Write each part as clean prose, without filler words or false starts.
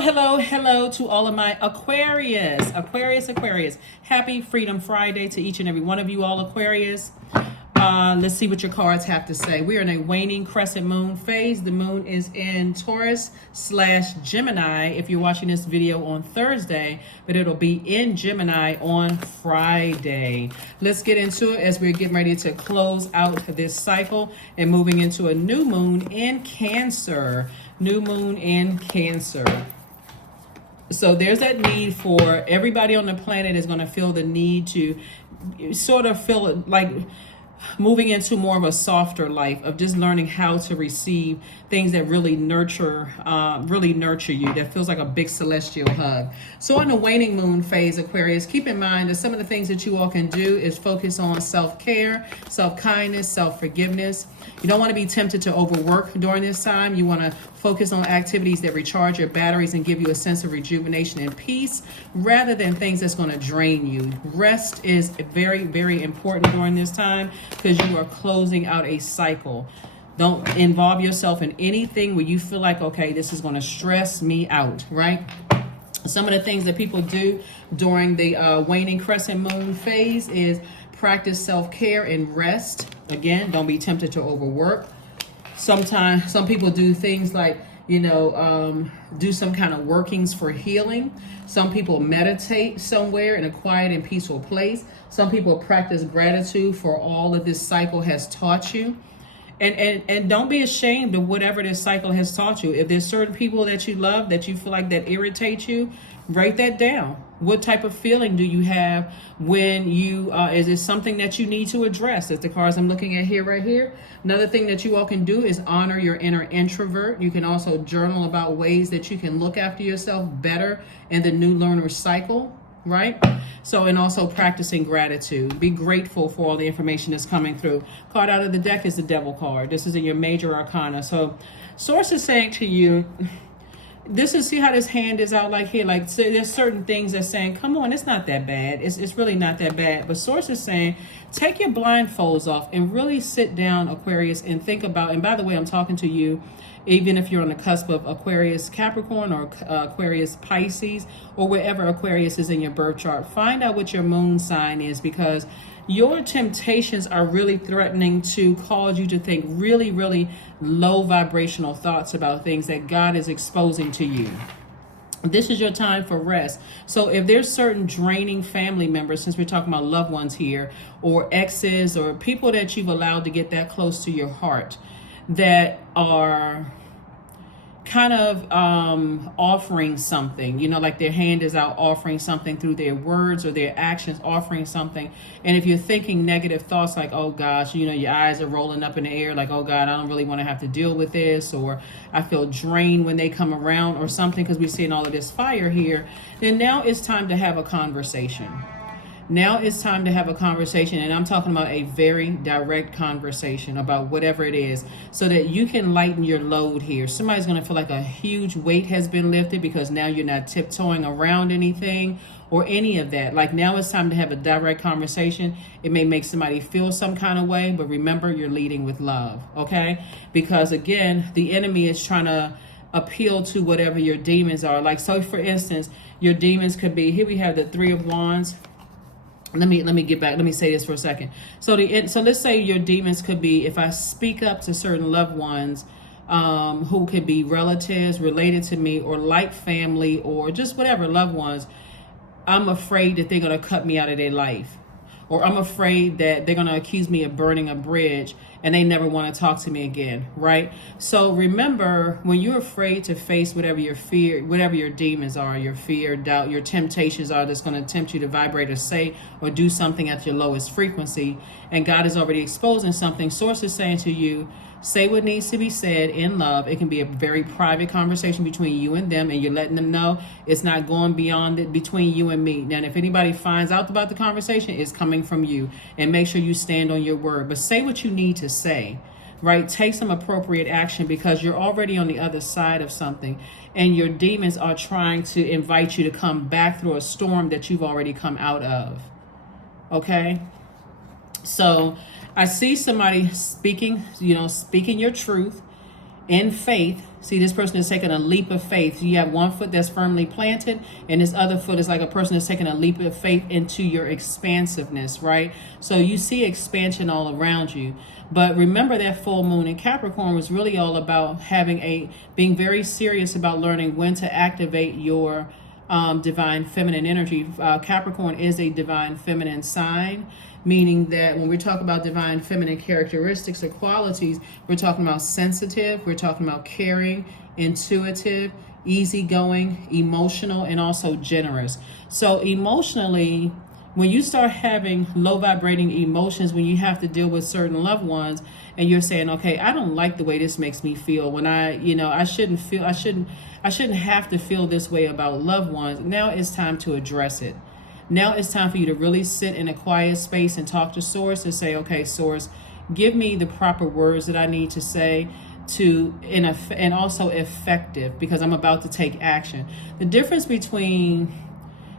Hello to all of my Aquarius. Happy Freedom Friday to each and every one of you all Aquarius. Let's see what your cards have to say. We are in a waning crescent moon phase. The moon is in Taurus/Gemini if you're watching this video on Thursday, but it'll be in Gemini on Friday. Let's get into it as we're getting ready to close out this cycle and moving into a new moon in Cancer. New moon in Cancer. So there's that need for everybody on the planet is going to feel the need to sort of feel like moving into more of a softer life of just learning how to receive things that really nurture you, that feels like a big celestial hug. So on the waning moon phase, Aquarius, keep in mind that some of the things that you all can do is focus on self-care, self-kindness, self-forgiveness. You don't want to be tempted to overwork during this time. You want to focus on activities that recharge your batteries and give you a sense of rejuvenation and peace rather than things that's going to drain you. Rest is very, very important during this time because you are closing out a cycle. Don't involve yourself in anything where you feel like, okay, this is going to stress me out, right? Some of the things that people do during the waning crescent moon phase is practice self-care and rest. Again, don't be tempted to overwork. Sometimes some people do things like, do some kind of workings for healing. Some people meditate somewhere in a quiet and peaceful place. Some people practice gratitude for all that this cycle has taught you. And don't be ashamed of whatever this cycle has taught you. If there's certain people that you love, that you feel like that irritate you, write that down. What type of feeling do you have when you, is it something that you need to address? That's the cards I'm looking at here, right here. Another thing that you all can do is honor your inner introvert. You can also journal about ways that you can look after yourself better in the new learner cycle, right? So, and also practicing gratitude. Be grateful for all the information that's coming through. Card out of the deck is the Devil card. This is in your major arcana. So, Source is saying to you, this is, see how this hand is out like here, like so there's certain things that's saying, come on, it's not that bad. It's really not that bad. But Source is saying, take your blindfolds off and really sit down, Aquarius, and think about, and by the way, I'm talking to you, even if you're on the cusp of Aquarius Capricorn or Aquarius Pisces or wherever Aquarius is in your birth chart, find out what your moon sign is, because your temptations are really threatening to cause you to think really, really low vibrational thoughts about things that God is exposing to you. This is your time for rest. So if there's certain draining family members, since we're talking about loved ones here, or exes, or people that you've allowed to get that close to your heart, that are kind of offering something, like their hand is out offering something through their words or their actions, offering something. And if you're thinking negative thoughts like, oh gosh, your eyes are rolling up in the air like, oh God, I don't really want to have to deal with this, or I feel drained when they come around or something, because we're seeing all of this fire here, then now it's time to have a conversation. Now it's time to have a conversation, and I'm talking about a very direct conversation about whatever it is, so that you can lighten your load here. Somebody's going to feel like a huge weight has been lifted because now you're not tiptoeing around anything or any of that. Like, now it's time to have a direct conversation. It may make somebody feel some kind of way, but remember, you're leading with love, okay? Because again, the enemy is trying to appeal to whatever your demons are. Like, so for instance, your demons could be, here we have the Three of Wands. Let me get back. Let me say this for a second. So let's say your demons could be, if I speak up to certain loved ones who could be relatives related to me, or like family, or just whatever loved ones, I'm afraid that they're going to cut me out of their life. Or I'm afraid that they're going to accuse me of burning a bridge and they never want to talk to me again, right? So remember, when you're afraid to face whatever your fear, whatever your demons are, your fear, doubt, your temptations are that's going to tempt you to vibrate or say or do something at your lowest frequency, and God is already exposing something, Source is saying to you, say what needs to be said in love. It can be a very private conversation between you and them, and you're letting them know it's not going beyond it between you and me. Now, if anybody finds out about the conversation, it's coming from you, and make sure you stand on your word. But say what you need to say, right? Take some appropriate action, because you're already on the other side of something, and your demons are trying to invite you to come back through a storm that you've already come out of. Okay? So I see somebody speaking your truth, in faith. See, this person is taking a leap of faith. You have one foot that's firmly planted, and this other foot is like a person that's taking a leap of faith into your expansiveness, right? So you see expansion all around you. But remember that full moon in Capricorn was really all about being very serious about learning when to activate your divine feminine energy. Capricorn is a divine feminine sign, meaning that when we talk about divine feminine characteristics or qualities, we're talking about sensitive, we're talking about caring, intuitive, easygoing, emotional, and also generous. So emotionally, when you start having low vibrating emotions, when you have to deal with certain loved ones and you're saying, okay, I don't like the way this makes me feel, when I shouldn't have to feel this way about loved ones. Now it's time to address it. Now it's time for you to really sit in a quiet space and talk to Source and say, okay, Source, give me the proper words that I need to say and also effective, because I'm about to take action. The difference between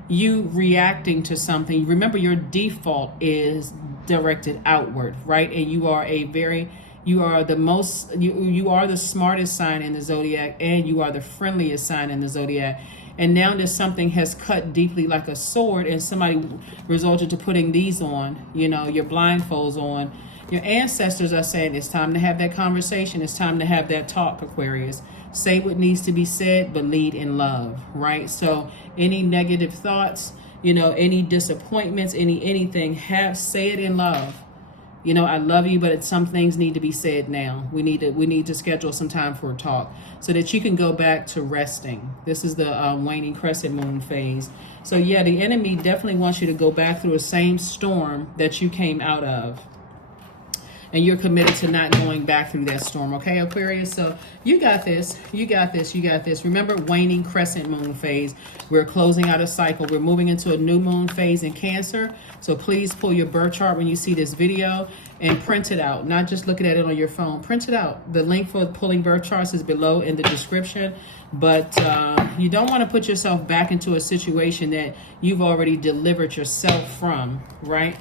you reacting to something, remember your default is directed outward, right? And you are the smartest sign in the zodiac, and you are the friendliest sign in the zodiac. And now that something has cut deeply like a sword, and somebody resorted to putting these on, your blindfolds on, your ancestors are saying it's time to have that conversation. It's time to have that talk, Aquarius. Say what needs to be said, but lead in love, right? So any negative thoughts, any disappointments, anything, say it in love. I love you, but some things need to be said now. We need to schedule some time for a talk so that you can go back to resting. This is the waning crescent moon phase. So yeah, the enemy definitely wants you to go back through the same storm that you came out of. And you're committed to not going back through that storm, okay, Aquarius? So you got this, you got this, you got this. Remember, waning crescent moon phase. We're closing out a cycle. We're moving into a new moon phase in Cancer. So please pull your birth chart when you see this video and print it out. Not just looking at it on your phone. Print it out. The link for pulling birth charts is below in the description. But you don't want to put yourself back into a situation that you've already delivered yourself from, right?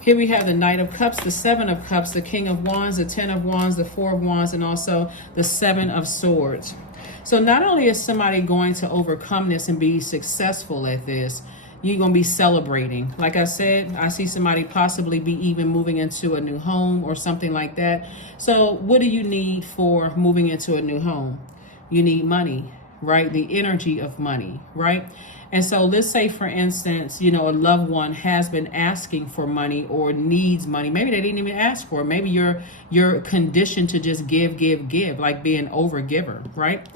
Here we have the Knight of Cups, the Seven of Cups, the King of Wands, the Ten of Wands, the Four of Wands, and also the Seven of Swords. So not only is somebody going to overcome this and be successful at this, you're going to be celebrating. Like I said, I see somebody possibly be even moving into a new home or something like that. So what do you need for moving into a new home? You need money, right? The energy of money, right? And so let's say, for instance, a loved one has been asking for money or needs money. Maybe they didn't even ask for it. Maybe you're conditioned to just give, like being over giver, right?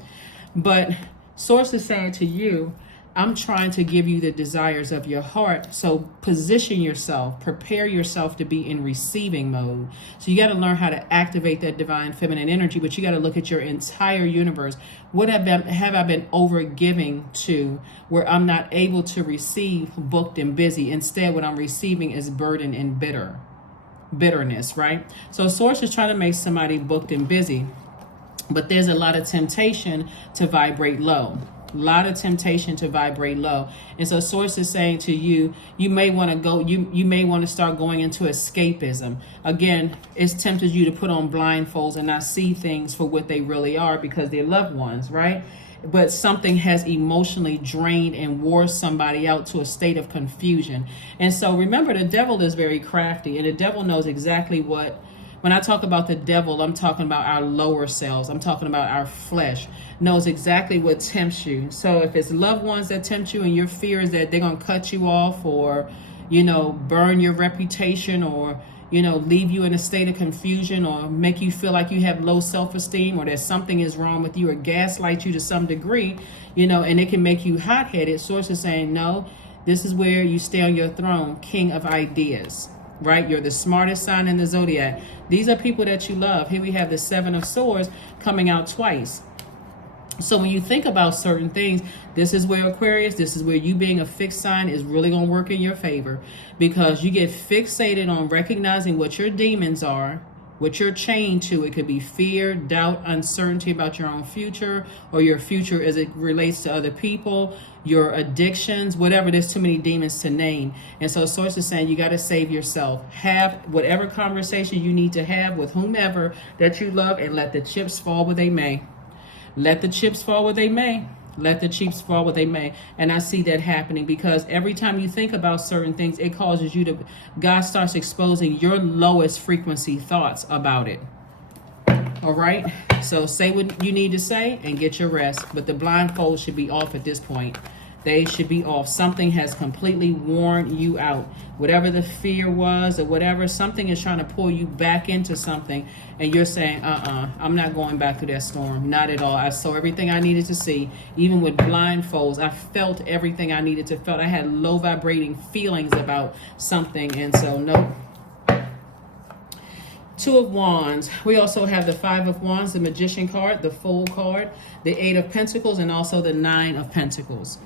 But Source is saying to you, I'm trying to give you the desires of your heart. So position yourself, prepare yourself to be in receiving mode. So you got to learn how to activate that divine feminine energy, but you got to look at your entire universe. What have I been over giving to where I'm not able to receive, booked and busy? Instead, what I'm receiving is burden and bitterness, right? So Source is trying to make somebody booked and busy, but there's a lot of temptation to vibrate low. A lot of temptation to vibrate low. And so Source is saying to you, you may want to start going into escapism. Again, it's tempted you to put on blindfolds and not see things for what they really are because they're loved ones, right? But something has emotionally drained and wore somebody out to a state of confusion. And so remember, the devil is very crafty, and the devil knows exactly what. When I talk about the devil, I'm talking about our lower selves. I'm talking about our flesh. Knows exactly what tempts you. So if it's loved ones that tempt you and your fear is that they're going to cut you off or, burn your reputation or, leave you in a state of confusion or make you feel like you have low self-esteem or that something is wrong with you or gaslight you to some degree, and it can make you hot-headed. Source is saying, no, this is where you stay on your throne, king of ideas. Right? You're the smartest sign in the zodiac. These are people that you love. Here we have the Seven of Swords coming out twice. So when you think about certain things, this is where Aquarius, this is where you being a fixed sign is really going to work in your favor, because you get fixated on recognizing what your demons are, What you're chained to, it could be fear, doubt, uncertainty about your own future, or your future as it relates to other people, your addictions, whatever. There's too many demons to name. And so Source is saying you got to save yourself. Have whatever conversation you need to have with whomever that you love, and let the chips fall where they may. Let the chips fall where they may. Let the chips fall where they may. And I see that happening, because every time you think about certain things, it causes you to, God starts exposing your lowest frequency thoughts about it. All right? So say what you need to say and get your rest. But the blindfold should be off at this point. They should be off. Something has completely worn you out. Whatever the fear was or whatever, something is trying to pull you back into something. And you're saying, I'm not going back through that storm. Not at all. I saw everything I needed to see. Even with blindfolds, I felt everything I needed to feel. I had low vibrating feelings about something. And so, nope. Two of Wands. We also have the Five of Wands, the Magician card, the Fool card, the Eight of Pentacles, and also the Nine of Pentacles.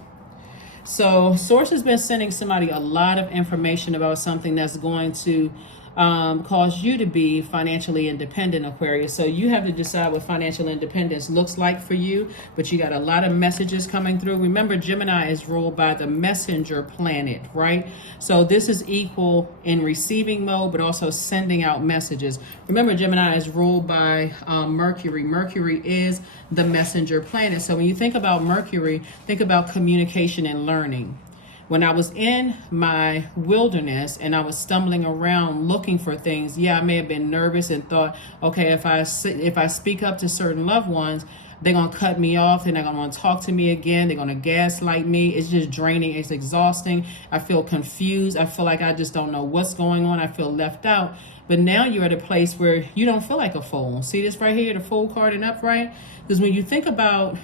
So Source has been sending somebody a lot of information about something that's going to cause you to be financially independent, Aquarius. So you have to decide what financial independence looks like for you, but you got a lot of messages coming through. Remember, Gemini is ruled by the messenger planet, right? So this is equal in receiving mode, but also sending out messages. Remember, Gemini is ruled by Mercury. Mercury is the messenger planet. So when you think about Mercury, think about communication and learning. When I was in my wilderness and I was stumbling around looking for things, yeah, I may have been nervous and thought, okay, if I speak up to certain loved ones, they're going to cut me off. They're not going to want to talk to me again. They're going to gaslight me. It's just draining. It's exhausting. I feel confused. I feel like I just don't know what's going on. I feel left out. But now you're at a place where you don't feel like a fool. See this right here, the Fool card and upright? Because when you think about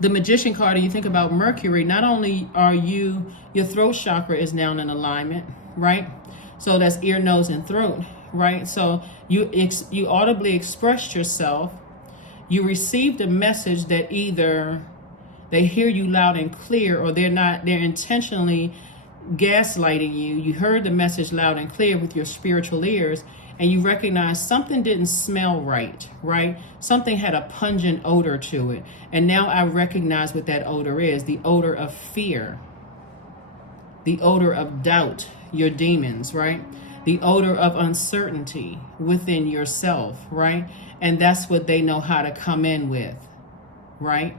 the Magician card, and you think about Mercury, not only are your throat chakra is now in alignment, right? So that's ear, nose, and throat, right? So you audibly expressed yourself. You received a message that either they hear you loud and clear, or they're intentionally gaslighting you. You heard the message loud and clear with your spiritual ears, and you recognize something didn't smell right? Something had a pungent odor to it. And now I recognize what that odor is, the odor of fear, the odor of doubt, your demons, right? The odor of uncertainty within yourself, right? And that's what they know how to come in with, right?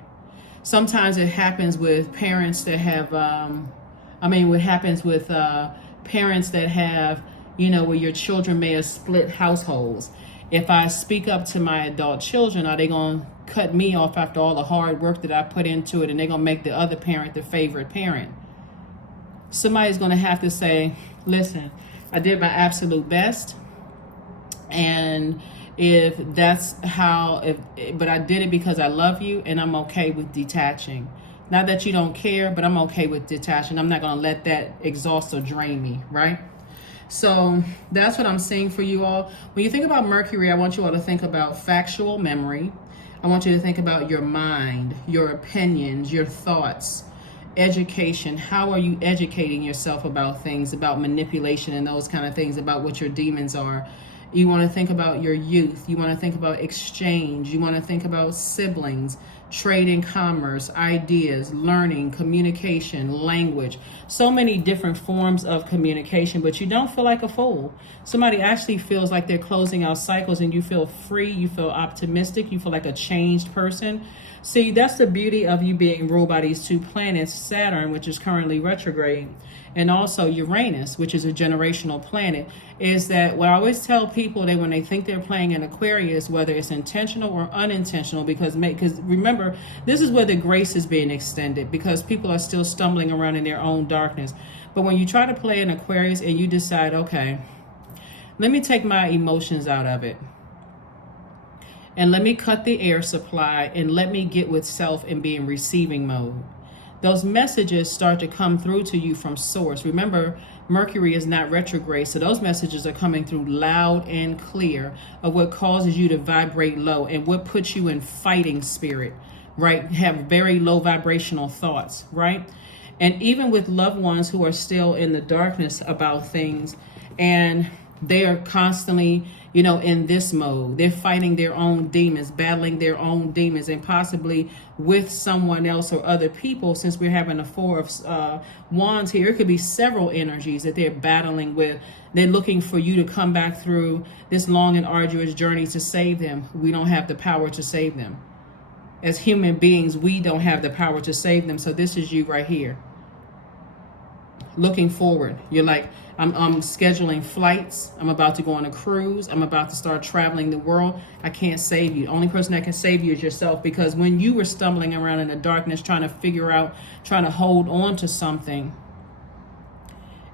Sometimes it happens with parents that have, parents that have, where your children may have split households. If I speak up to my adult children, are they going to cut me off after all the hard work that I put into it, and they're going to make the other parent the favorite parent? Somebody's going to have to say, listen, I did my absolute best, and but I did it because I love you, and I'm okay with detaching. Not that you don't care, but I'm okay with detaching. I'm not going to let that exhaust or drain me, right? So that's what I'm seeing for you all. When you think about Mercury, I want you all to think about factual memory. I want you to think about your mind, your opinions, your thoughts, education. How are you educating yourself about things, about manipulation and those kind of things, about what your demons are? You want to think about your youth. You want to think about exchange. You want to think about siblings, trade and commerce, ideas, learning, communication, language. So many different forms of communication, but you don't feel like a fool. Somebody actually feels like they're closing out cycles, and you feel free, you feel optimistic, you feel like a changed person. See, that's the beauty of you being ruled by these two planets, Saturn, which is currently retrograde, and also Uranus, which is a generational planet, is that what I always tell people, that when they think they're playing an Aquarius, whether it's intentional or unintentional, because remember, this is where the grace is being extended, because people are still stumbling around in their own darkness. But when you try to play an Aquarius and you decide, okay, let me take my emotions out of it, and let me cut the air supply, and let me get with self and be in receiving mode, those messages start to come through to you from source. Remember, Mercury is not retrograde, so those messages are coming through loud and clear of what causes you to vibrate low and what puts you in fighting spirit, right? Have very low vibrational thoughts, right? And even with loved ones who are still in the darkness about things, and They are constantly, in this mode. They're fighting their own demons, battling their own demons, and possibly with someone else or other people. Since we're having a Four of Wands here, it could be several energies that they're battling with. They're looking for you to come back through this long and arduous journey to save them. We don't have the power to save them. As human beings, we don't have the power to save them. So this is you right here. Looking forward. You're like, I'm scheduling flights. I'm about to go on a cruise. I'm about to start traveling the world. I can't save you. The only person that can save you is yourself, because when you were stumbling around in the darkness trying to figure out, trying to hold on to something,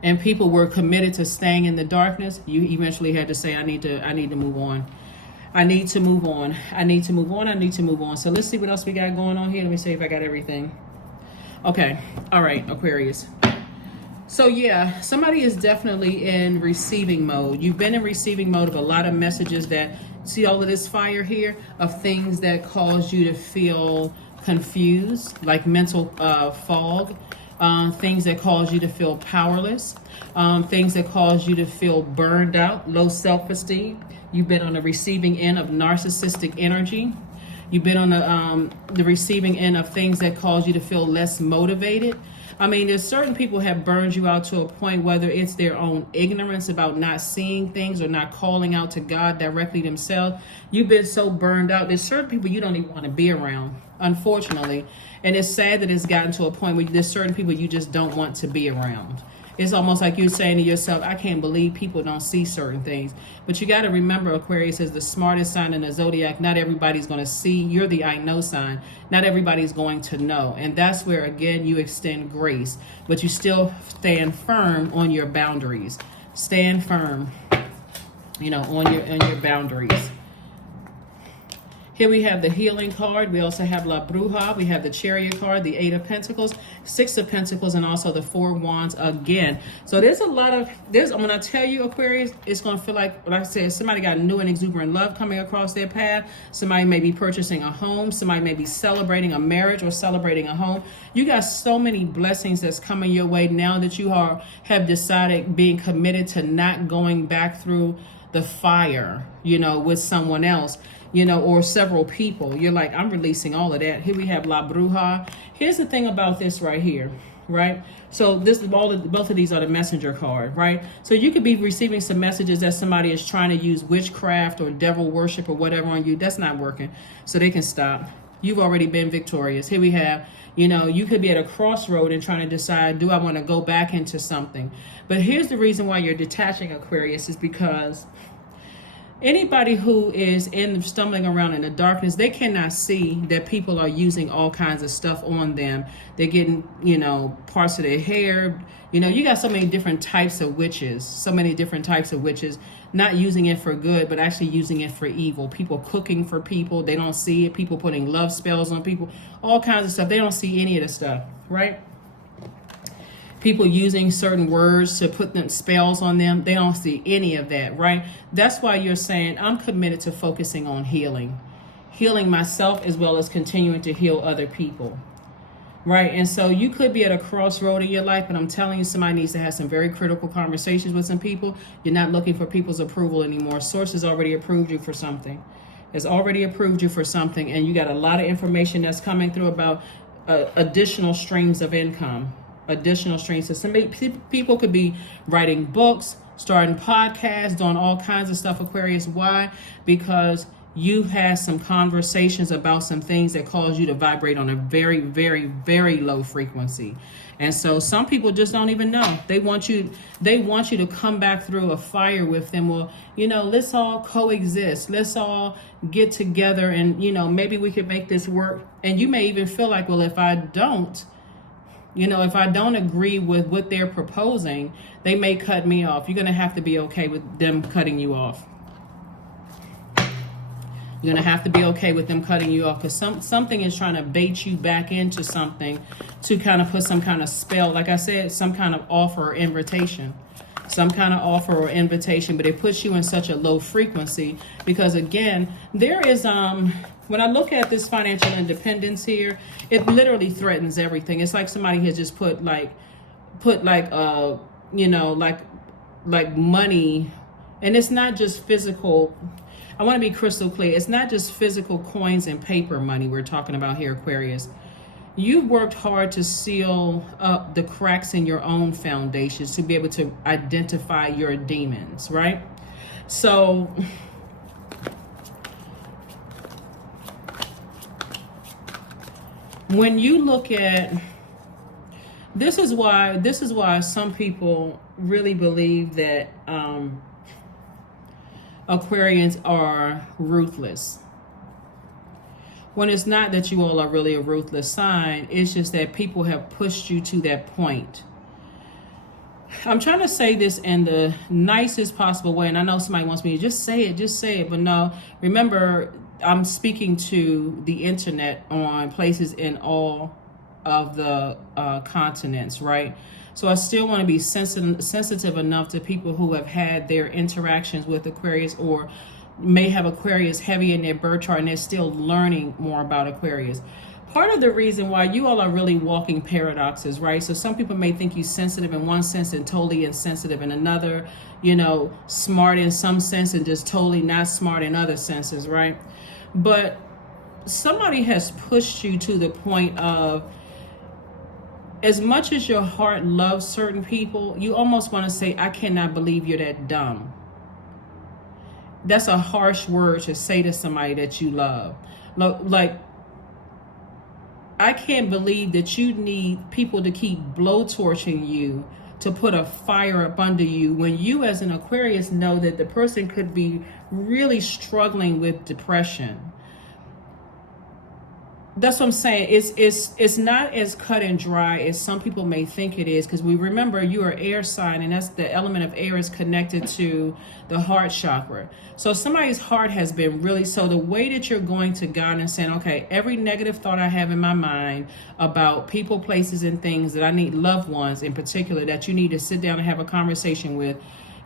and people were committed to staying in the darkness, you eventually had to say, I need to move on. I need to move on. I need to move on. I need to move on. So let's see what else we got going on here. Let me see if I got everything. Okay. All right, Aquarius. So yeah, somebody is definitely in receiving mode. You've been in receiving mode of a lot of messages that, see all of this fire here, of things that cause you to feel confused, like mental fog, things that cause you to feel powerless, things that cause you to feel burned out, low self-esteem. You've been on the receiving end of narcissistic energy. You've been on the receiving end of things that cause you to feel less motivated. I mean, there's certain people have burned you out to a point, whether it's their own ignorance about not seeing things or not calling out to God directly themselves. You've been so burned out. There's certain people you don't even want to be around, unfortunately. And it's sad that it's gotten to a point where there's certain people you just don't want to be around. It's almost like you're saying to yourself, I can't believe people don't see certain things. But you got to remember, Aquarius is the smartest sign in the zodiac. Not everybody's going to see. You're the I know sign. Not everybody's going to know. And that's where, again, you extend grace. But you still stand firm on your boundaries. Stand firm, on your boundaries. Here we have the healing card. We also have La Bruja. We have the Chariot card, the Eight of Pentacles, Six of Pentacles, and also the Four of Wands again. So there's a lot of, I'm going to tell you, Aquarius, it's going to feel like I said, somebody got new and exuberant love coming across their path. Somebody may be purchasing a home. Somebody may be celebrating a marriage or celebrating a home. You got so many blessings that's coming your way now that you have decided, being committed to not going back through the fire, with someone else. Or several people. You're like, I'm releasing all of that. Here we have La Bruja. Here's the thing about this right here, right? So both of these are the messenger card, right? So you could be receiving some messages that somebody is trying to use witchcraft or devil worship or whatever on you. That's not working. So they can stop. You've already been victorious. Here we have, you could be at a crossroad and trying to decide, do I want to go back into something? But here's the reason why you're detaching, Aquarius, is because anybody who is stumbling around in the darkness, they cannot see that people are using all kinds of stuff on them. They're getting, parts of their hair. You got so many different types of witches, not using it for good, but actually using it for evil. People cooking for people. They don't see it. People putting love spells on people, all kinds of stuff. They don't see any of the stuff, right? People using certain words to put them spells on them. They don't see any of that, right? That's why you're saying, I'm committed to focusing on healing myself as well as continuing to heal other people, right? And so you could be at a crossroad in your life, but I'm telling you, somebody needs to have some very critical conversations with some people. You're not looking for people's approval anymore. Source has already approved you for something. And you got a lot of information that's coming through about additional streams of income. So some people could be writing books, starting podcasts, doing all kinds of stuff, Aquarius. Why? Because you had some conversations about some things that cause you to vibrate on a very, very, very low frequency. And so some people just don't even know. They want you to come back through a fire with them. Well, let's all coexist. Let's all get together and, maybe we could make this work. And you may even feel like, well, if I don't agree with what they're proposing, they may cut me off. You're going to have to be okay with them cutting you off. You're going to have to be okay with them cutting you off, because something is trying to bait you back into something to kind of put some kind of spell. Like I said, some kind of offer or invitation. But it puts you in such a low frequency because, again, there is when I look at this financial independence here, it literally threatens everything. It's like somebody has just put money And it's not just physical. I want to be crystal clear. It's not just physical coins and paper money we're talking about here, Aquarius. You've worked hard to seal up the cracks in your own foundations to be able to identify your demons, right? So when you look at, this is why some people really believe that Aquarians are ruthless. When it's not that you all are really a ruthless sign, it's just that people have pushed you to that point. I'm trying to say this in the nicest possible way, and I know somebody wants me to just say it, but no, remember, I'm speaking to the internet on places in all of the continents, right? So I still want to be sensitive enough to people who have had their interactions with Aquarius or may have Aquarius heavy in their birth chart and they're still learning more about Aquarius. Part of the reason why you all are really walking paradoxes, right? So some people may think you sensitive in one sense and totally insensitive in another, you know, smart in some sense and just totally not smart in other senses, right? But somebody has pushed you to the point of, as much as your heart loves certain people, you almost want to say, I cannot believe you're that dumb. That's a harsh word to say to somebody that you love. Like, I can't believe that you need people to keep blowtorching you to put a fire up under you when you as an Aquarius know that the person could be really struggling with depression. That's what I'm saying. It's not as cut and dry as some people may think it is, because we remember you are air sign, and that's the element of air is connected to the heart chakra. So somebody's heart has been really, so the way that you're going to God and saying, okay, every negative thought I have in my mind about people, places, and things that I need, loved ones in particular, that you need to sit down and have a conversation with,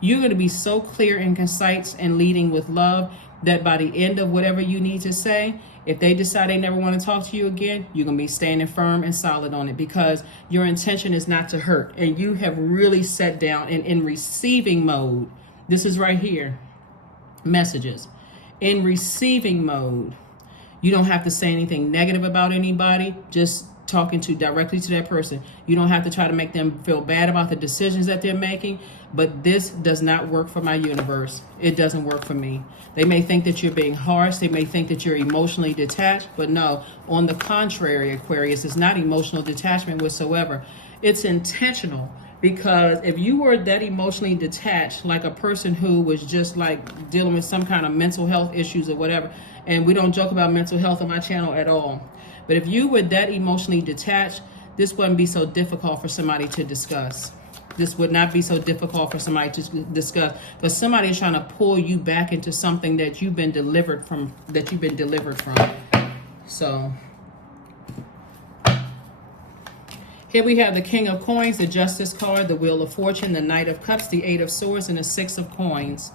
you're going to be so clear and concise and leading with love that by the end of whatever you need to say, if they decide they never want to talk to you again, you're going to be standing firm and solid on it, because your intention is not to hurt. And you have really sat down and in receiving mode. This is right here. Messages. In receiving mode. You don't have to say anything negative about anybody. Just talking to directly to that person. You don't have to try to make them feel bad about the decisions that they're making. But this does not work for my universe. It doesn't work for me. They may think that you're being harsh. They may think that you're emotionally detached. But no, on the contrary, Aquarius, it's not emotional detachment whatsoever. It's intentional. Because if you were that emotionally detached, like a person who was just like dealing with some kind of mental health issues or whatever, and we don't joke about mental health on my channel at all. But if you were that emotionally detached, this wouldn't be so difficult for somebody to discuss. This would not be so difficult for somebody to discuss, because somebody is trying to pull you back into something that you've been delivered from, So here we have the King of Coins, the Justice card, the Wheel of Fortune, the Knight of Cups, the Eight of Swords, and the Six of Coins.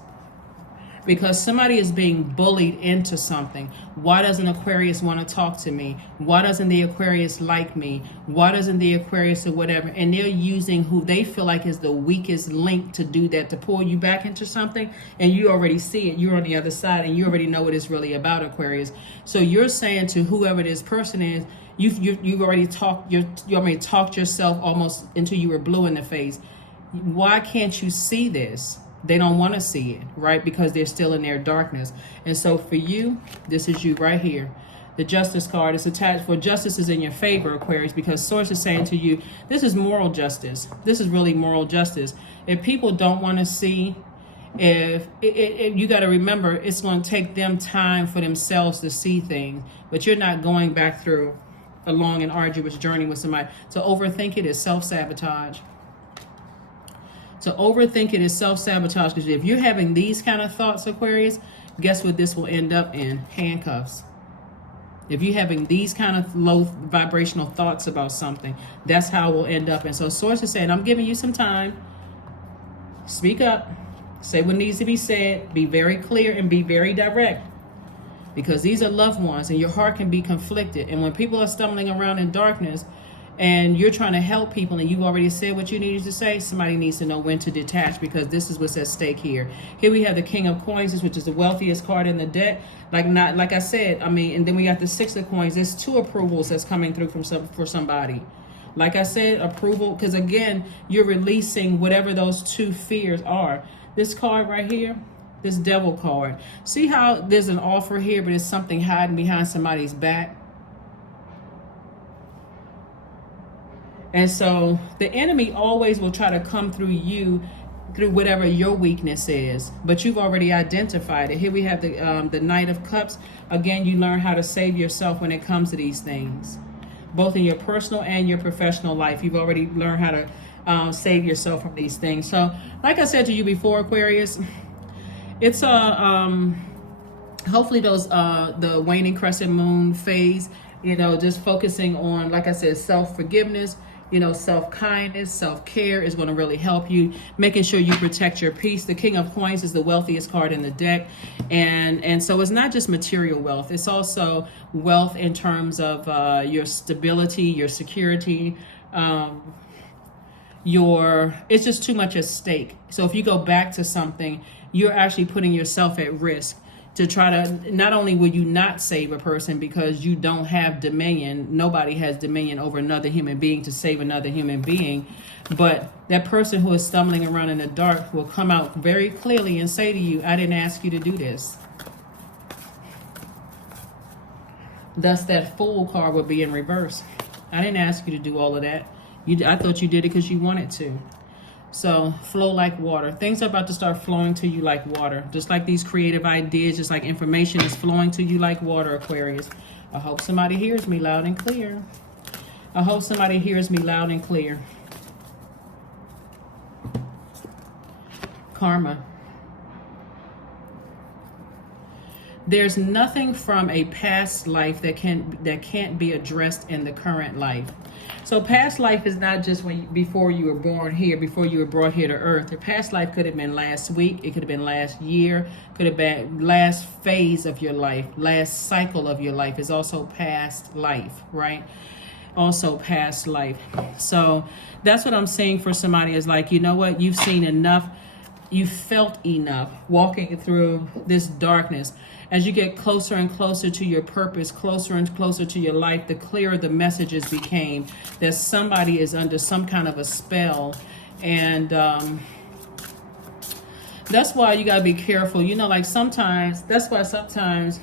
Because somebody is being bullied into something. Why doesn't Aquarius want to talk to me? Why doesn't the Aquarius like me? Why doesn't the Aquarius or whatever? And they're using who they feel like is the weakest link to do that, to pull you back into something. And you already see it. You're on the other side and you already know what it's really about, Aquarius. So you're saying to whoever this person is, you've already talked, you already talked yourself almost until you were blue in the face. Why can't you see this? They don't want to see it, right? Because they're still in their darkness. And so for you, this is you right here. The Justice card is attached for justice is in your favor, Aquarius, because Source is saying to you, this is moral justice. This is really moral justice. If people don't want to see, if you got to remember, it's going to take them time for themselves to see things, but you're not going back through a long and arduous journey with somebody. To overthink it is self-sabotage. To overthink it is self-sabotage, because if you're having these kind of thoughts, Aquarius, guess what this will end up in? Handcuffs. If you're having these kind of low vibrational thoughts about something, that's how it will end up. And so Source is saying, I'm giving you some time. Speak up. Say what needs to be said. Be very clear and be very direct. Because these are loved ones and your heart can be conflicted. And when people are stumbling around in darkness, and you're trying to help people and you've already said what you needed to say, somebody needs to know when to detach, because this is what's at stake here. Here we have the King of Coins, which is the wealthiest card in the deck. Like I said, I mean, and then we got the Six of Coins. There's two approvals that's coming through for somebody. Like I said, approval, because again, you're releasing whatever those two fears are. This card right here, this Devil card. See how there's an offer here, but it's something hiding behind somebody's back? And so the enemy always will try to come through you, through whatever your weakness is, but you've already identified it. Here we have the Knight of Cups. Again, you learn how to save yourself when it comes to these things, both in your personal and your professional life. You've already learned how to save yourself from these things. So like I said to you before, Aquarius, it's hopefully those the waning crescent moon phase, you know, just focusing on, like I said, self-forgiveness, you know, self-kindness, self-care is going to really help you, making sure you protect your peace. The King of Coins is the wealthiest card in the deck, and so it's not just material wealth, it's also wealth in terms of your stability, your security, it's just too much at stake. So if you go back to something, you're actually putting yourself at risk to try to, not only will you not save a person because you don't have dominion, nobody has dominion over another human being to save another human being, but that person who is stumbling around in the dark will come out very clearly and say to you, I didn't ask you to do this. Thus that Fool card would be in reverse. I didn't ask you to do all of that. I thought you did it because you wanted to. So flow like water. Things are about to start flowing to you like water. Just like these creative ideas, just like information is flowing to you like water, Aquarius. I hope somebody hears me loud and clear. I hope somebody hears me loud and clear. Karma. There's nothing from a past life that can't be addressed in the current life. So past life is not just before you were born here, before you were brought here to earth. Your past life could have been last week, it could have been last year, could have been last phase of your life, last cycle of your life is also past life, right? Also past life. So that's what I'm saying for somebody is like, you know what, you've seen enough, you felt enough walking through this darkness. As you get closer and closer to your purpose, closer and closer to your life, the clearer the messages became that somebody is under some kind of a spell. And that's why you got to be careful. You know, like sometimes, that's why sometimes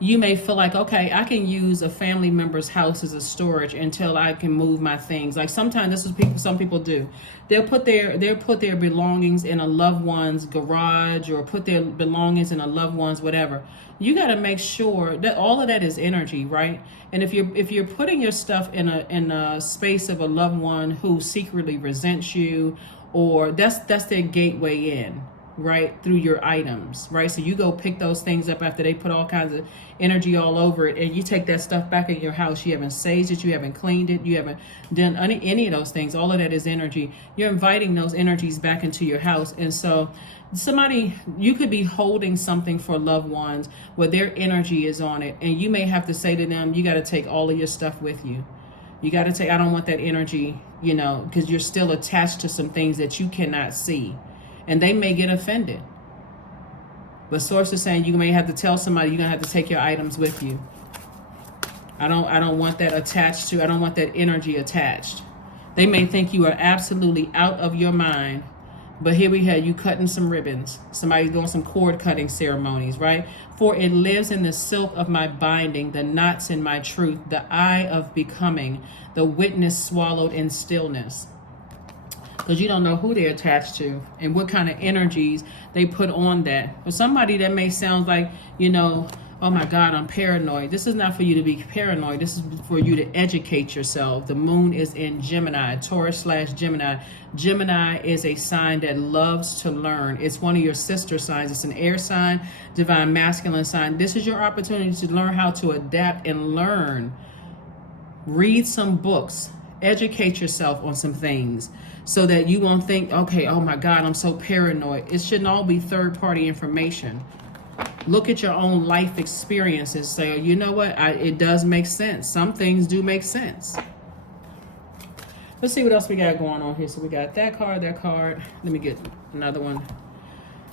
you may feel like, okay, I can use a family member's house as a storage until I can move my things. Like sometimes this is some people do. They'll put their belongings in a loved one's garage, or put their belongings in a loved one's whatever. You got to make sure that all of that is energy, right? And if you're putting your stuff in a space of a loved one who secretly resents you, or that's their gateway in, right, through your items, right? So you go pick those things up after they put all kinds of energy all over it, and you take that stuff back in your house. You haven't saged it, you haven't cleaned it, you haven't done any of those things. All of that is energy. You're inviting those energies back into your house. And so somebody, you could be holding something for loved ones where their energy is on it, and you may have to say to them, you got to take all of your stuff with you. You got to take, I don't want that energy, you know, because you're still attached to some things that you cannot see. And they may get offended. But source is saying you may have to tell somebody you're gonna have to take your items with you. I don't want that attached to, I don't want that energy attached. They may think you are absolutely out of your mind, but here we have you cutting some ribbons. Somebody's doing some cord cutting ceremonies, right? For it lives in the silk of my binding, the knots in my truth, the eye of becoming, the witness swallowed in stillness. Because you don't know who they're attached to and what kind of energies they put on that. For somebody that may sound like, you know, oh my God, I'm paranoid. This is not for you to be paranoid. This is for you to educate yourself. The moon is in Gemini, Taurus/Gemini. Gemini is a sign that loves to learn. It's one of your sister signs. It's an air sign, divine masculine sign. This is your opportunity to learn how to adapt and learn. Read some books. Educate yourself on some things, so that you won't think, okay, oh my God, I'm so paranoid. It shouldn't all be third-party information. Look at your own life experiences. Say, you know what? It does make sense. Some things do make sense. Let's see what else we got going on here. So we got that card, that card. Let me get another one.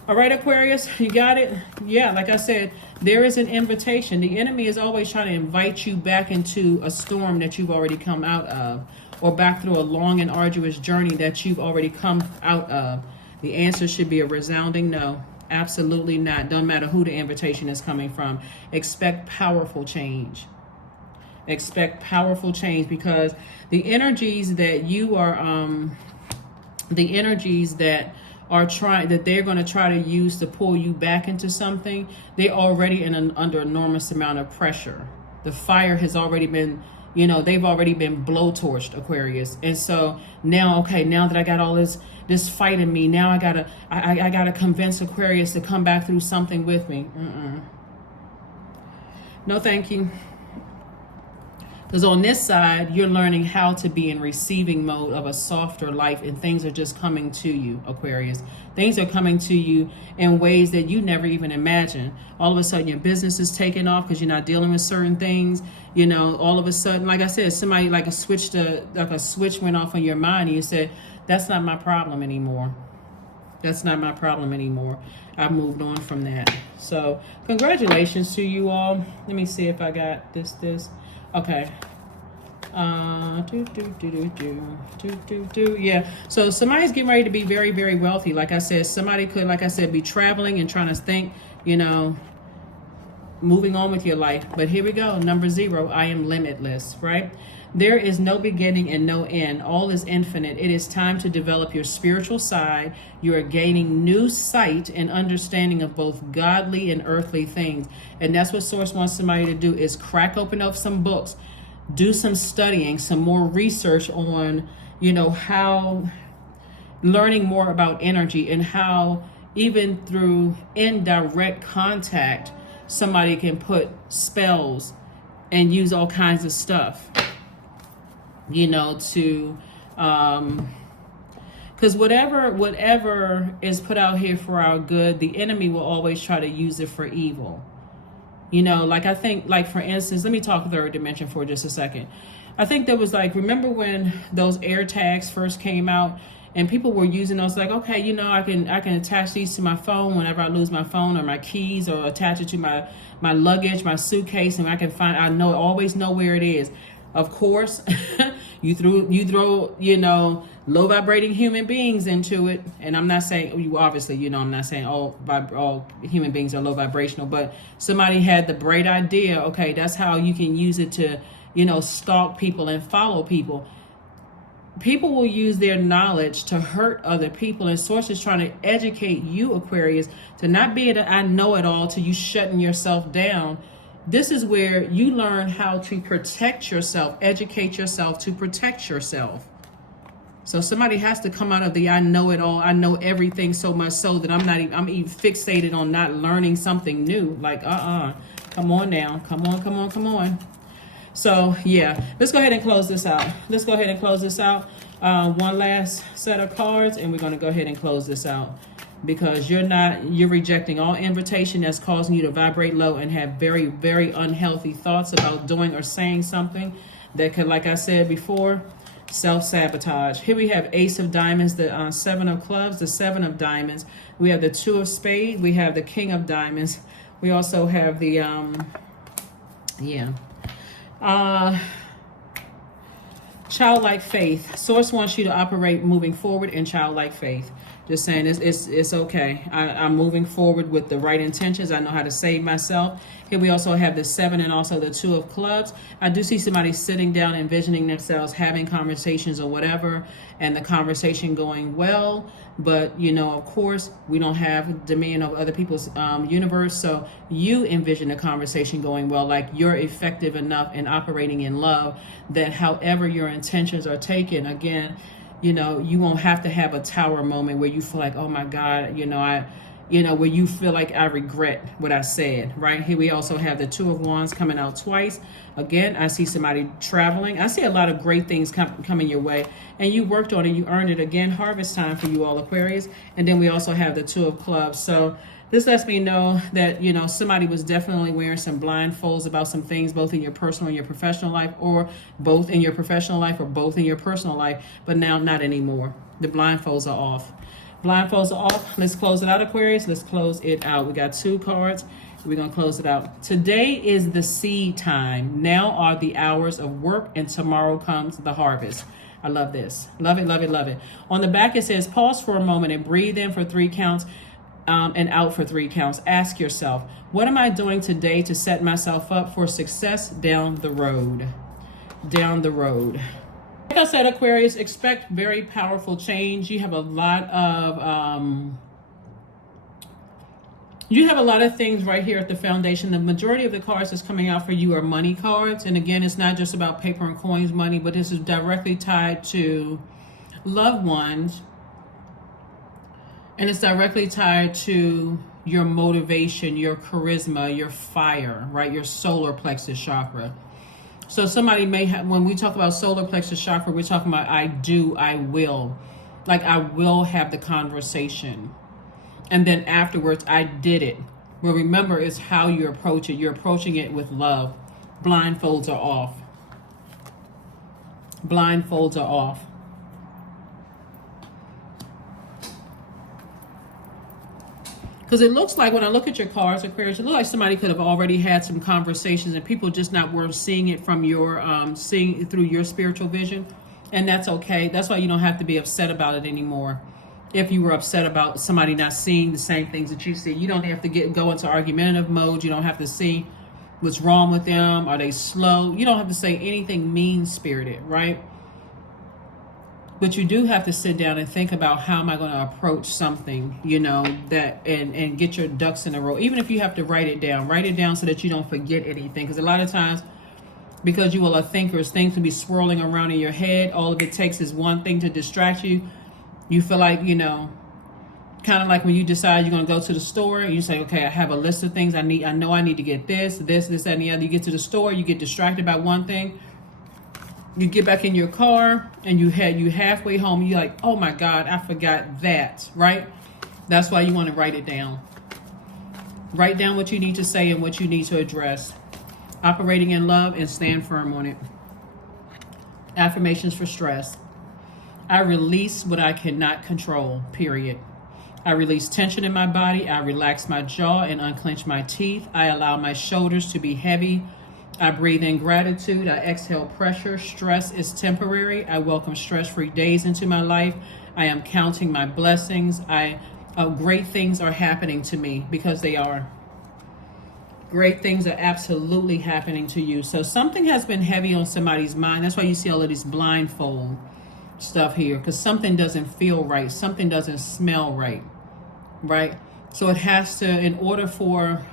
All right, Aquarius, you got it? Yeah, like I said, there is an invitation. The enemy is always trying to invite you back into a storm that you've already come out of, or back through a long and arduous journey that you've already come out of. The answer should be a resounding no. Absolutely not. Don't matter who the invitation is coming from. Expect powerful change. Expect powerful change, because the energies that you are, the energies that are trying, that they're going to try to use to pull you back into something, they're already under enormous amount of pressure. The fire has already been, you know, they've already been blowtorched, Aquarius. And so now, okay, now that I got all this fight in me, now I gotta convince Aquarius to come back through something with me. No, thank you. Because on this side, you're learning how to be in receiving mode of a softer life, and things are just coming to you, Aquarius. Things are coming to you in ways that you never even imagined. All of a sudden, your business is taking off because you're not dealing with certain things. You know, all of a sudden, like I said, somebody like a switch went off on your mind, and you said, that's not my problem anymore. That's not my problem anymore. I've moved on from that. So congratulations to you all. Let me see if I got this. Okay. Yeah. So somebody's getting ready to be very, very wealthy. Like I said, somebody could, like I said, be traveling and trying to think, you know, moving on with your life. But here we go. Number 0, I am limitless, right? There is no beginning and no end. All is infinite. It is time to develop your spiritual side. You are gaining new sight and understanding of both godly and earthly things. And that's what Source wants somebody to do, is crack open up some books, do some studying, some more research on, you know, how, learning more about energy, and how even through indirect contact, somebody can put spells and use all kinds of stuff, you know, to, because whatever is put out here for our good, the enemy will always try to use it for evil. You know, like I think, like for instance, let me talk third dimension for just a second. I think there was like, remember when those air tags first came out and people were using those, like, okay, you know, I can attach these to my phone whenever I lose my phone or my keys, or attach it to my luggage, my suitcase, and always know where it is. Of course, you throw, you know, low vibrating human beings into it. And I'm not saying, you obviously, you know, I'm not saying all human beings are low vibrational, but somebody had the bright idea, okay, that's how you can use it to, you know, stalk people and follow people. People will use their knowledge to hurt other people, and Source is trying to educate you, Aquarius, to not be I know it all, to you shutting yourself down. This is where you learn how to protect yourself, educate yourself to protect yourself. So somebody has to come out of the I know it all, I know everything, so much so that I'm even fixated on not learning something new. Like, come on now, come on. So yeah, let's go ahead and close this out. One last set of cards, and we're going to go ahead and close this out. Because you're rejecting all invitation that's causing you to vibrate low and have very, very unhealthy thoughts about doing or saying something that could, like I said before, self-sabotage. Here we have Ace of Diamonds, the 7 of Clubs, the 7 of Diamonds. We have the 2 of Spades. We have the King of Diamonds. We also have the, childlike faith. Source wants you to operate moving forward in childlike faith. Just saying, it's okay. I'm moving forward with the right intentions. I know how to save myself. Here we also have the 7 and also the 2 of Clubs. I do see somebody sitting down, envisioning themselves having conversations or whatever, and the conversation going well. But, you know, of course, we don't have dominion over other people's universe. So you envision the conversation going well, like you're effective enough in operating in love that however your intentions are taken, again, you know, you won't have to have a tower moment where you feel like, oh my God, where you feel like I regret what I said, right? Here we also have the 2 of Wands coming out twice. Again, I see somebody traveling. I see a lot of great things coming your way, and you worked on it, you earned it. Again, harvest time for you all, Aquarius. And then we also have the 2 of Clubs. So This lets me know that, you know, somebody was definitely wearing some blindfolds about some things, both in your personal and your professional life, or both in your professional life or both in your personal life, but now not anymore. The blindfolds are off. Blindfolds are off. Let's close it out, Aquarius. Let's close it out. We got 2 cards. We're going to close it out. Today is the seed time. Now are the hours of work, and tomorrow comes the harvest. I love this. Love it, love it, love it. On the back, it says, pause for a moment and breathe in for 3 counts. And out for 3 counts. Ask yourself, what am I doing today to set myself up for success down the road? Down the road. Like I said, Aquarius, expect very powerful change. You have a lot of things right here at the foundation. The majority of the cards that's coming out for you are money cards. And again, it's not just about paper and coins money, but this is directly tied to loved ones. And it's directly tied to your motivation, your charisma, your fire, right? Your solar plexus chakra. So somebody may have, when we talk about solar plexus chakra, we're talking about I do, I will. Like I will have the conversation. And then afterwards, I did it. Well, remember, it's how you approach it. You're approaching it with love. Blindfolds are off. Blindfolds are off. Because it looks like, when I look at your cards, Aquarius, it looks like somebody could have already had some conversations and people just not were seeing it from your, seeing it through your spiritual vision. And that's okay. That's why you don't have to be upset about it anymore. If you were upset about somebody not seeing the same things that you see, you don't have to go into argumentative mode. You don't have to see what's wrong with them. Are they slow? You don't have to say anything mean-spirited, right? But you do have to sit down and think about, how am I going to approach something, you know, that and get your ducks in a row. Even if you have to write it down so that you don't forget anything. Because a lot of times, because you are thinkers, things can be swirling around in your head. All of it takes is one thing to distract you. You feel like, you know, kind of like when you decide you're going to go to the store and you say, okay, I have a list of things I need. I know I need to get this, that, and the other. You get to the store, you get distracted by one thing. You get back in your car and you halfway home. You're like, oh my God, I forgot that, right? That's why you want to write it down. Write down what you need to say and what you need to address. Operating in love, and stand firm on it. Affirmations for stress. I release what I cannot control, period. I release tension in my body. I relax my jaw and unclench my teeth. I allow my shoulders to be heavy. I breathe in gratitude. I exhale pressure. Stress is temporary. I welcome stress-free days into my life. I am counting my blessings. Great things are happening to me, because they are. Great things are absolutely happening to you. So something has been heavy on somebody's mind. That's why you see all of these blindfold stuff here, because something doesn't feel right. Something doesn't smell right, right? So it has to, in order for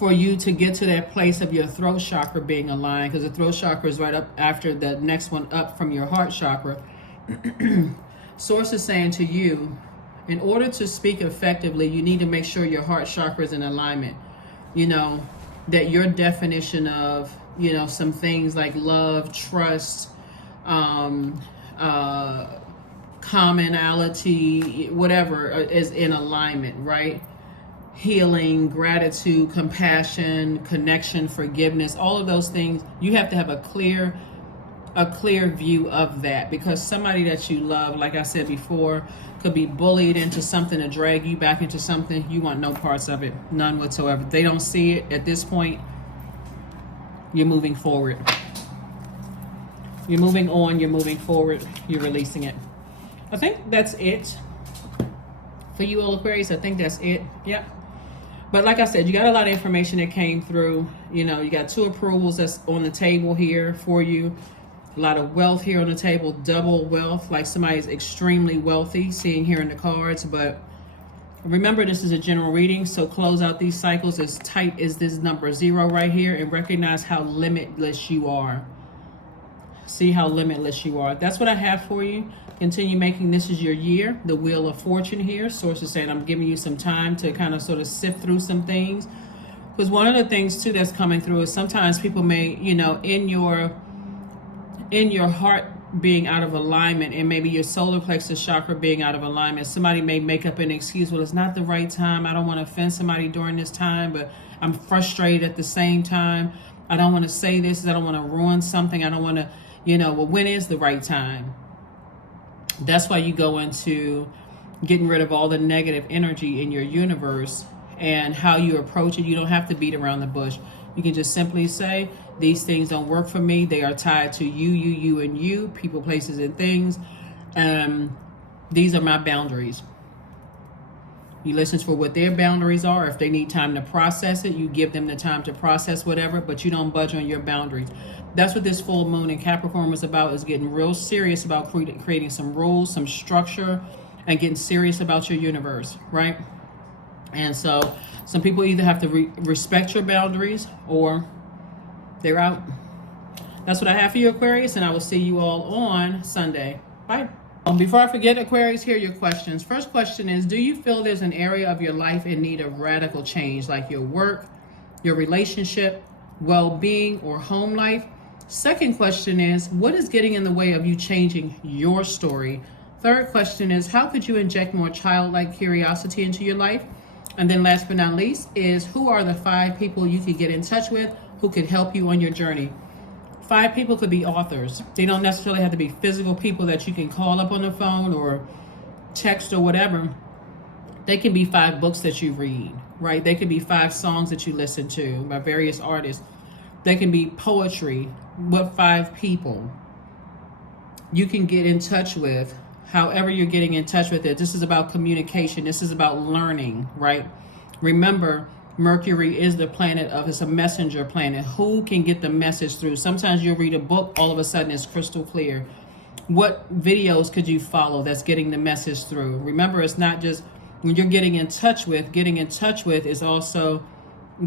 you to get to that place of your throat chakra being aligned, because the throat chakra is right up after the next one up from your heart chakra. Source is saying to you, in order to speak effectively, you need to make sure your heart chakra is in alignment. You know, that your definition of, you know, some things like love, trust, commonality, whatever, is in alignment, right? Healing, gratitude, compassion, connection, forgiveness, all of those things. You have to have a clear view of that, because somebody that you love, like I said before, could be bullied into something to drag you back into something. You want no parts of it, none whatsoever. They don't see it at this point. You're moving forward. You're moving on. You're moving forward. You're releasing it. I think that's it for you, all Aquarius. I think that's it. Yep. But like I said, you got a lot of information that came through. You know, you got 2 approvals that's on the table here for you. A lot of wealth here on the table, double wealth, like somebody is extremely wealthy, seeing here in the cards. But remember, this is a general reading, so close out these cycles as tight as this number 0 right here, and recognize how limitless you are. See how limitless you are. That's what I have for you. Continue making this is your year. The Wheel of Fortune here. Source is saying I'm giving you some time to kind of sort of sift through some things. Because one of the things too that's coming through is sometimes people may, you know, in your heart being out of alignment, and maybe your solar plexus chakra being out of alignment. Somebody may make up an excuse, well, it's not the right time. I don't want to offend somebody during this time, but I'm frustrated at the same time. I don't want to say this. I don't want to ruin something. I don't want to, well, when is the right time? That's why you go into getting rid of all the negative energy in your universe and how you approach it. You don't have to beat around the bush. You can just simply say, these things don't work for me. They are tied to you, and you, people, places, and things. These are my boundaries. You listen for what their boundaries are. If they need time to process it, you give them the time to process whatever, but you don't budge on your boundaries. That's what this full moon in Capricorn was about, is getting real serious about creating some rules, some structure, and getting serious about your universe, right? And so some people either have to respect your boundaries or they're out. That's what I have for you, Aquarius, and I will see you all on Sunday. Bye. Before I forget, Aquarius, here are your questions. First question is, do you feel there's an area of your life in need of radical change, like your work, your relationship, well-being, or home life? Second question is, what is getting in the way of you changing your story? Third question is, how could you inject more childlike curiosity into your life? And then last but not least is, who are the 5 people you could get in touch with who could help you on your journey? 5 people could be authors. They don't necessarily have to be physical people that you can call up on the phone or text or whatever. They can be 5 books that you read, right? They could be 5 songs that you listen to by various artists. They can be poetry. What 5 people you can get in touch with, however you're getting in touch with it. This is about communication. This is about learning, right? Remember, Mercury is the planet it's a messenger planet. Who can get the message through? Sometimes you'll read a book, all of a sudden it's crystal clear. What videos could you follow that's getting the message through? Remember, it's not just when you're getting in touch with is also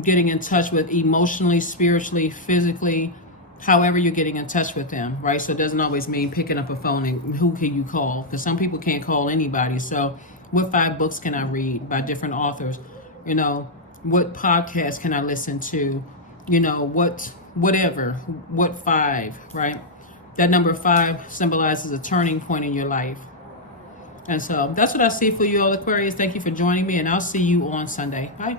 getting in touch with emotionally, spiritually, physically, however you're getting in touch with them, right? So it doesn't always mean picking up a phone and who can you call? Because some people can't call anybody. So what 5 books can I read by different authors? What podcast can I listen to? What 5, right? That number 5 symbolizes a turning point in your life. And so that's what I see for you all, Aquarius. Thank you for joining me, and I'll see you on Sunday. Bye.